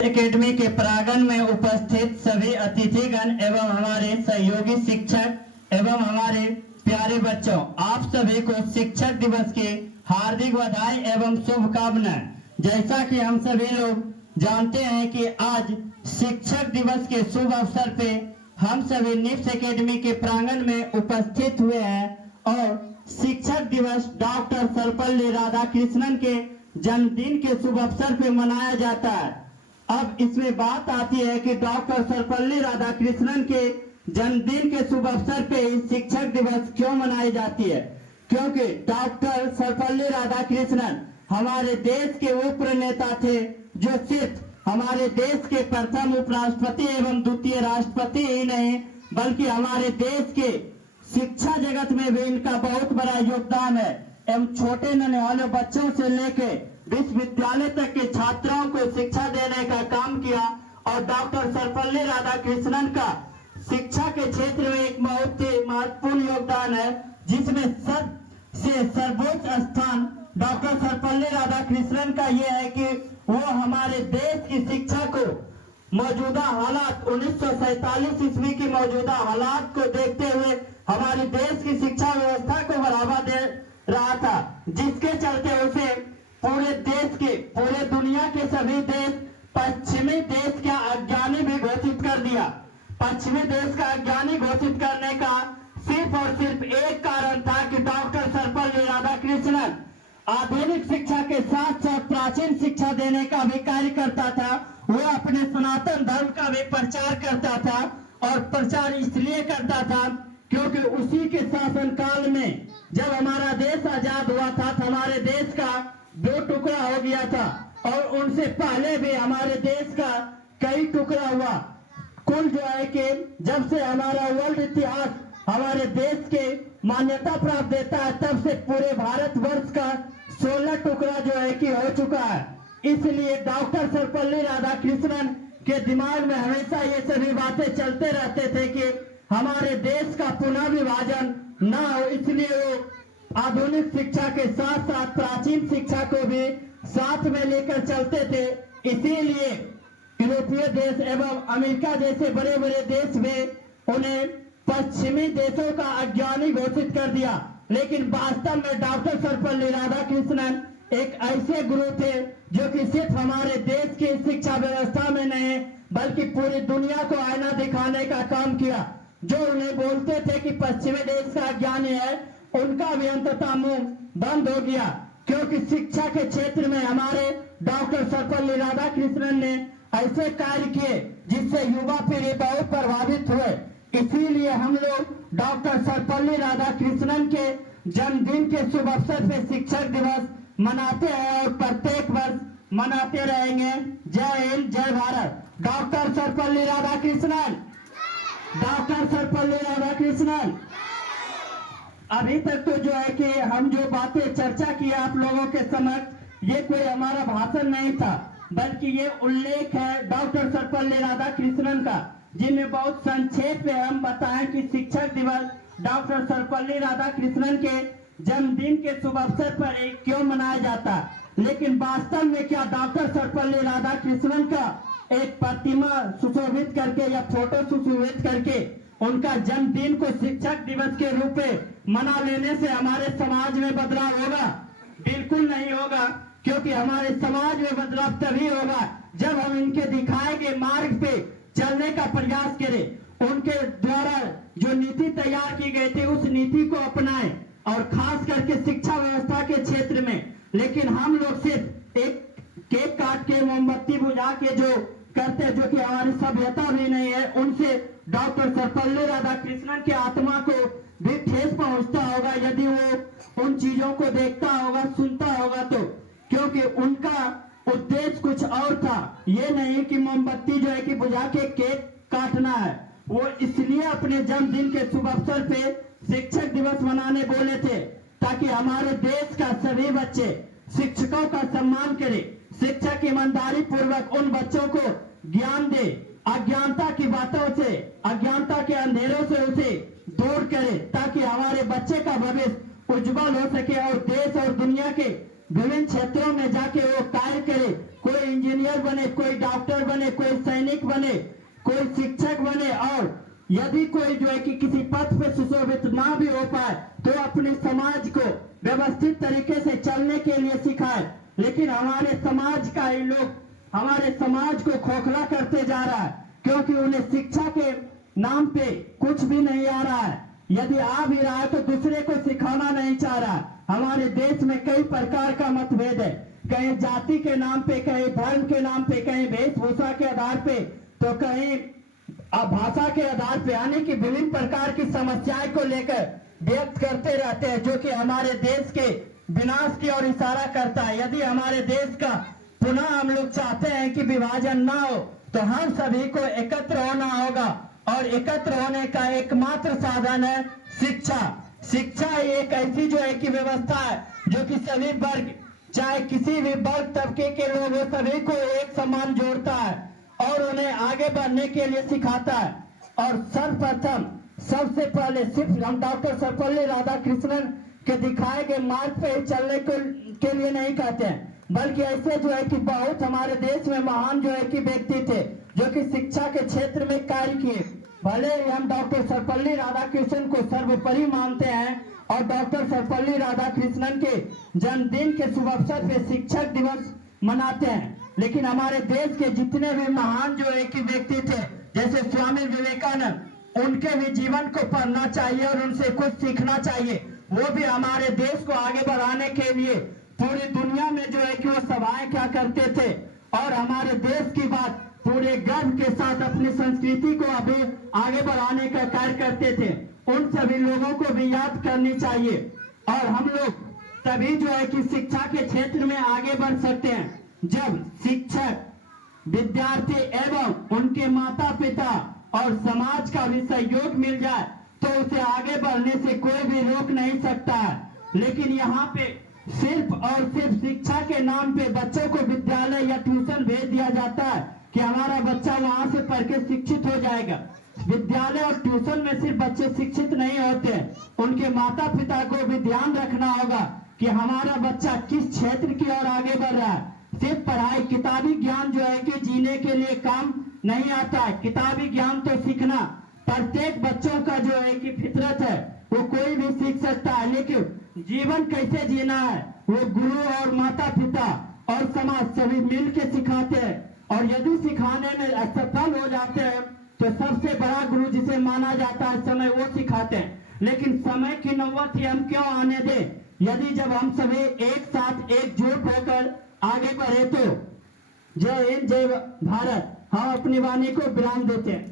Academy के प्रांगण में उपस्थित सभी अतिथिगण एवं हमारे सहयोगी शिक्षक एवं हमारे प्यारे बच्चों, आप सभी को शिक्षक दिवस की हार्दिक बधाई एवं शुभकामनाएं। जैसा कि हम सभी लोग जानते हैं कि आज शिक्षक दिवस के शुभ अवसर पे हम सभी निफ्स एकेडमी के प्रांगण में उपस्थित हुए हैं और शिक्षक दिवस डॉक्टर सर्वपल्ली राधाकृष्णन के जन्मदिन के शुभ अवसर पे मनाया जाता है। अब इसमें बात आती है कि डॉक्टर सर्वपल्ली राधाकृष्णन के जन्मदिन के शुभ अवसर पे शिक्षक दिवस क्यों मनाई जाती है, क्योंकि डॉक्टर सर्वपल्ली राधाकृष्णन हमारे देश के वो प्रणेता थे जो सिर्फ हमारे देश के प्रथम उपराष्ट्रपति एवं द्वितीय राष्ट्रपति ही नहीं बल्कि हमारे देश के शिक्षा जगत में भी इनका बहुत बड़ा योगदान है एवं छोटे नन्हे बच्चों से लेके विश्वविद्यालय तक के छात्राओं को शिक्षा देने का काम किया। और डॉक्टर सर्वपल्ली राधाकृष्णन का शिक्षा के क्षेत्र में एक बहुत ही महत्वपूर्ण योगदान है, जिसमें सबसे सर्वोच्च स्थान डॉक्टर सर्वपल्ली राधाकृष्णन का यह है कि वो हमारे देश की शिक्षा को मौजूदा हालात 1947 ईस्वी की मौजूदा हालात को देखते हुए हमारे देश की शिक्षा व्यवस्था को बढ़ावा दे रहा था, जिसके चलते उसे पूरे दुनिया के सभी देश पश्चिमी देश का अज्ञानी भी घोषित कर दिया। पश्चिमी देश का अज्ञानी घोषित करने का सिर्फ और सिर्फ एक कारण था कि डॉक्टर सर्वपल्ली राधाकृष्णन आधुनिक शिक्षा के साथ साथ प्राचीन शिक्षा देने का भी कार्य करता था। वो अपने सनातन धर्म का भी प्रचार करता था और प्रचार इसलिए करता था क्योंकि उसी के शासन काल में जब हमारा देश आजाद हुआ था तो हमारे देश का दो टुकड़ा हो गया था और उनसे पहले भी हमारे देश का कई टुकड़ा हुआ। कुल जो है कि जब से हमारा वर्ल्ड इतिहास हमारे देश के मान्यता प्राप्त देता है तब से पूरे भारतवर्ष का 16 टुकड़ा जो है कि हो चुका है। इसलिए डॉक्टर सर्वपल्ली राधाकृष्णन के दिमाग में हमेशा ये सभी बातें चलते रहते थे कि हमारे देश का पुनः विभाजन न हो, इसलिए वो आधुनिक शिक्षा के साथ साथ प्राचीन शिक्षा को भी साथ में लेकर चलते थे। इसीलिए यूरोपीय देश एवं अमेरिका जैसे बड़े बड़े देश में उन्हें पश्चिमी देशों का अज्ञानी घोषित कर दिया, लेकिन वास्तव में डॉक्टर सर्वपल्ली राधाकृष्णन एक ऐसे गुरु थे जो कि सिर्फ हमारे देश की शिक्षा व्यवस्था में नहीं बल्कि पूरी दुनिया को आईना दिखाने का काम किया। जो उन्हें बोलते थे कि पश्चिमी देश का अज्ञानी है, उनका भी अंततः मुंह बंद हो गया, क्योंकि शिक्षा के क्षेत्र में हमारे डॉक्टर सर्वपल्ली राधाकृष्णन ने ऐसे कार्य किए जिससे युवा पीढ़ी बहुत प्रभावित हुए। इसीलिए हम लोग डॉक्टर सर्वपल्ली राधाकृष्णन के जन्मदिन के शुभ अवसर पे शिक्षक दिवस मनाते हैं और प्रत्येक वर्ष मनाते रहेंगे। जय हिंद, जय भारत। Doctor Sarvepalli Radhakrishnan, doctor Sarvepalli Radhakrishnan. अभी तक तो जो है कि हम जो बातें चर्चा की आप लोगों के समक्ष, ये कोई हमारा भाषण नहीं था बल्कि ये उल्लेख है डॉक्टर सर्वपल्ली राधाकृष्णन का, जिनमें बहुत संक्षेप में हम बताएं कि शिक्षक दिवस डॉक्टर सर्वपल्ली राधाकृष्णन के जन्मदिन के शुभ अवसर पर क्यों मनाया जाता। लेकिन वास्तव में क्या डॉक्टर सर्वपल्ली राधाकृष्णन का एक प्रतिमा सुशोभित करके या फोटो सुशोभित करके उनका जन्मदिन को शिक्षक दिवस के रूप में मना लेने से हमारे समाज में बदलाव होगा? बिल्कुल नहीं होगा, क्योंकि हमारे समाज में बदलाव तभी होगा जब हम इनके दिखाए गए मार्ग पे चलने का प्रयास करें, उनके द्वारा जो नीति तैयार की गई थी उस नीति को अपनाएं और खास करके शिक्षा व्यवस्था के क्षेत्र में। लेकिन हम लोग सिर्फ एक केक काट के मोमबत्ती बुझा के जो करते हैं, जो कि हमारी सभ्यता भी नहीं है, उनसे डॉक्टर सर्वपल्ली राधाकृष्णन की आत्मा को भी ठेस पहुंचता होगा यदि वो उन चीजों को देखता होगा, सुनता होगा तो, क्योंकि उनका उद्देश्य कुछ और था। ये नहीं कि मोमबत्ती जो है कि बुझा के केक काटना है। वो इसलिए अपने जन्मदिन के शुभ अवसर पे शिक्षक दिवस मनाने बोले थे ताकि हमारे देश का सभी बच्चे शिक्षकों का सम्मान करें, शिक्षक ईमानदारी पूर्वक उन बच्चों को ज्ञान दे, अज्ञानता की बातों से, अज्ञानता के अंधेरों से उसे दूर करे, ताकि हमारे बच्चे का भविष्य उज्जवल हो सके और देश और दुनिया के विभिन्न क्षेत्रों में जाके वो कार्य करे, कोई इंजीनियर बने, कोई डॉक्टर बने, कोई सैनिक बने, कोई शिक्षक बने, और यदि कोई जो है कि किसी पद पे सुशोभित ना भी हो पाए तो अपने समाज को व्यवस्थित तरीके से चलने के लिए सिखाए। लेकिन हमारे समाज का ही लोग हमारे समाज को खोखला करते जा रहा है, क्योंकि उन्हें शिक्षा के नाम पे कुछ भी नहीं आ रहा है। यदि आ भी रहा है तो दूसरे को सिखाना नहीं चाह रहा। हमारे देश में कई प्रकार का मतभेद है, कहीं जाति के नाम पे, कहीं धर्म के नाम पे, कहीं वेशभूषा के आधार पे, तो कहीं भाषा के आधार पे, यानी कि विभिन्न प्रकार की समस्याएं को लेकर व्यक्त करते रहते हैं, जो कि हमारे देश के विनाश की ओर इशारा करता है। यदि हमारे देश का पुनः हम लोग चाहते हैं कि विभाजन ना हो, तो हम सभी को एकत्र होना होगा, और एकत्र होने का एकमात्र साधन है शिक्षा। शिक्षा एक ऐसी जो है कि व्यवस्था है जो कि सभी वर्ग, चाहे किसी भी वर्ग तबके के लोग हो, सभी को एक समान जोड़ता है और उन्हें आगे बढ़ने के लिए सिखाता है। और सर्वप्रथम सबसे पहले सिर्फ हम डॉक्टर सर्वपल्ली राधाकृष्णन के दिखाए गए मार्ग पे चलने के लिए नहीं कहते हैं, बल्कि ऐसे जो है कि बहुत हमारे देश में महान जो है कि व्यक्ति थे जो कि शिक्षा के क्षेत्र में कार्य किए। भले ही हम डॉक्टर सर्वपल्ली राधाकृष्णन को सर्वोपरि मानते हैं और डॉक्टर सर्वपल्ली राधाकृष्णन के जन्मदिन के शुभ अवसर पे शिक्षक दिवस मनाते हैं, लेकिन हमारे देश के जितने भी महान जो है कि व्यक्ति थे, जैसे स्वामी विवेकानंद, उनके भी जीवन को पढ़ना चाहिए और उनसे कुछ सीखना चाहिए। वो भी हमारे देश को आगे बढ़ाने के लिए पूरी दुनिया में जो है कि वो सभाएं क्या करते थे और हमारे देश की बात पूरे गर्व के साथ अपनी संस्कृति को अभी आगे बढ़ाने का कार्य करते थे। उन सभी लोगों को भी याद करनी चाहिए और हम लोग तभी जो है कि शिक्षा के क्षेत्र में आगे बढ़ सकते हैं जब शिक्षक, विद्यार्थी एवं उनके माता पिता और समाज का भी सहयोग मिल जाए तो उसे आगे बढ़ने से कोई भी रोक नहीं सकता है। लेकिन यहाँ पे सिर्फ और सिर्फ शिक्षा के नाम पे बच्चों को विद्यालय या ट्यूशन भेज दिया जाता है कि हमारा बच्चा वहां से पढ़ के शिक्षित हो जाएगा। विद्यालय और ट्यूशन में सिर्फ बच्चे शिक्षित नहीं होते, उनके माता पिता को भी ध्यान रखना होगा कि हमारा बच्चा किस क्षेत्र की ओर आगे बढ़ रहा है। सिर्फ पढ़ाई, किताबी ज्ञान जो है कि जीने के लिए काम नहीं आता है। किताबी ज्ञान तो सीखना प्रत्येक बच्चों का जो है कि फितरत है, वो कोई भी सीख सकता है, लेकिन जीवन कैसे जीना है वो गुरु और माता पिता और समाज सभी मिल के सिखाते हैं। और यदि सिखाने में असफल हो जाते हैं तो सबसे बड़ा गुरु जिसे माना जाता है समय, वो सिखाते हैं। लेकिन समय की नौबत हम क्यों आने दें? यदि जब हम सभी एक साथ एकजुट होकर आगे बढ़े तो जय हिंद, जय भारत। हम अपनी वाणी को विराम देते हैं।